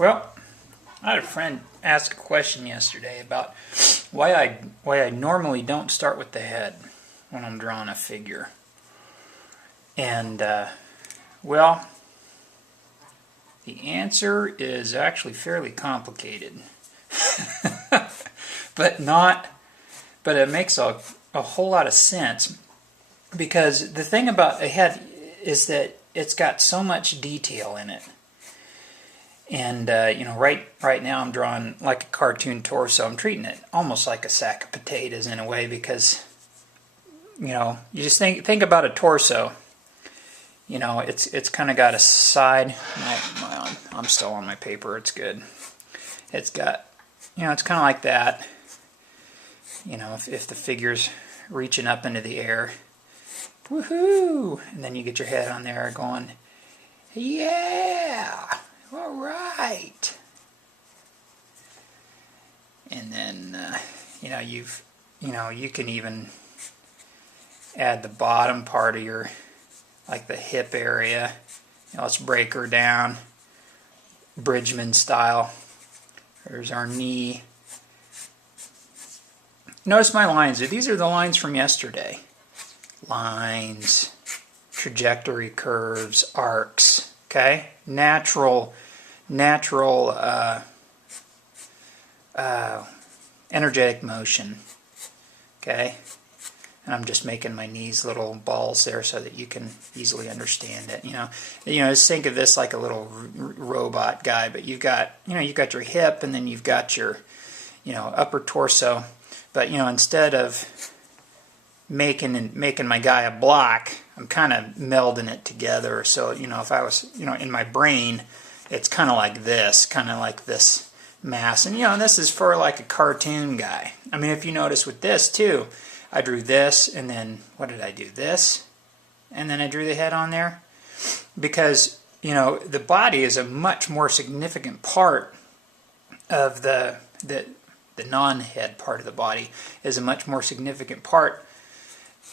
Well, I had a friend ask a question yesterday about why I normally don't start with the head when I'm drawing a figure. And well, the answer is actually fairly complicated, but it makes a whole lot of sense, because the thing about a head is that it's got so much detail in it. And right now I'm drawing like a cartoon torso. I'm treating it almost like a sack of potatoes in a way, because you just think about a torso. It's kind of got a side. I'm still on my paper. It's good. It's got, it's kind of like that. If the figure's reaching up into the air, woohoo! And then you get your head on there going, yeah, all right. And then you can even add the bottom part of your, like the hip area. Let's break her down, Bridgman style. There's our knee. Notice my lines. These are the lines from yesterday. Lines, trajectory curves, arcs. Okay, natural, energetic motion. Okay. And I'm just making my knees little balls there so that you can easily understand it. Just think of this like a little robot guy, but you've got your hip, and then you've got your, upper torso. But instead of making my guy a block, I'm kind of melding it together. So if I was in my brain, it's kind of like this mass, and this is for like a cartoon guy. I mean, if you notice with this too, I drew this, and then what did I do? This, and then I drew the head on there, because the body is a much more significant part of the non-head part of the body is a much more significant part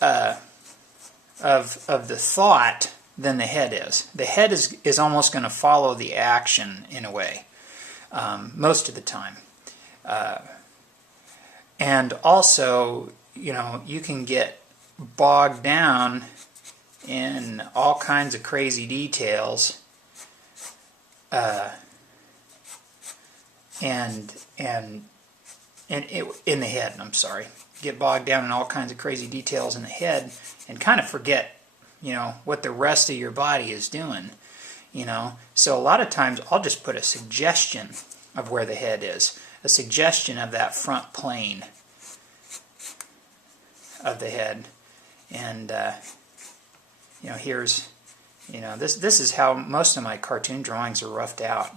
of the thought than the head is. The head is almost going to follow the action in a way, most of the time, and also you can get bogged down in all kinds of crazy details, and in the head. I'm sorry, get bogged down in all kinds of crazy details in the head, and kind of forget, what the rest of your body is doing. So a lot of times I'll just put a suggestion of where the head is, a suggestion of that front plane of the head, and here's this is how most of my cartoon drawings are roughed out,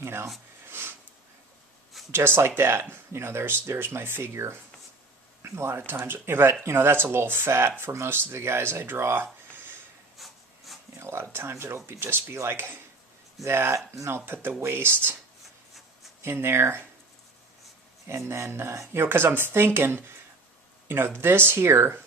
just like that. There's my figure a lot of times, but that's a little fat for most of the guys I draw. A lot of times it'll just be like that, and I'll put the waist in there, and then because I'm thinking this here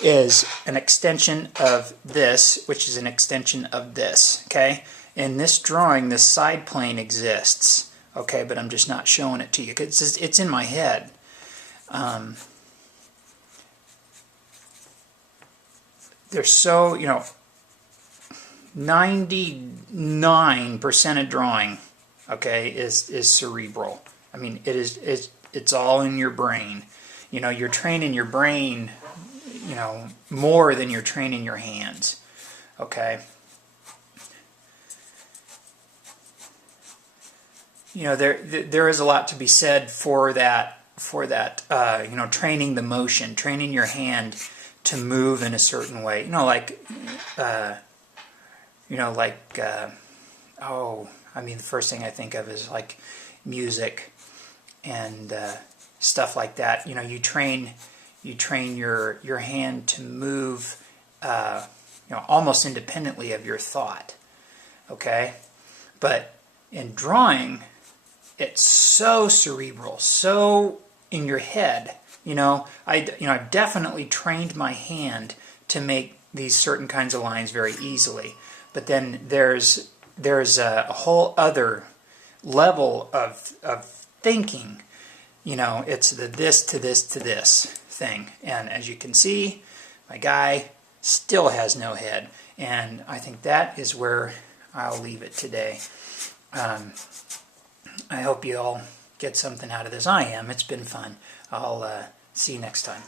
is an extension of this, which is an extension of this. Okay, in this drawing, this side plane exists. Okay, but I'm just not showing it to you because it's in my head. There's so 99% of drawing, okay, is cerebral. I mean, it's all in your brain. You're training your brain, more than you're training your hands. Okay. There is a lot to be said for that. Training the motion, training your hand to move in a certain way. The first thing I think of is like music and stuff like that. You train your hand to move, almost independently of your thought. Okay, but in drawing, it's so cerebral, so in your head. I definitely trained my hand to make these certain kinds of lines very easily. But then there's a whole other level of thinking. You know, it's the this to this to this thing. And as you can see, my guy still has no head. And I think that is where I'll leave it today. I hope you all get something out of this. I am. It's been fun. I'll see you next time.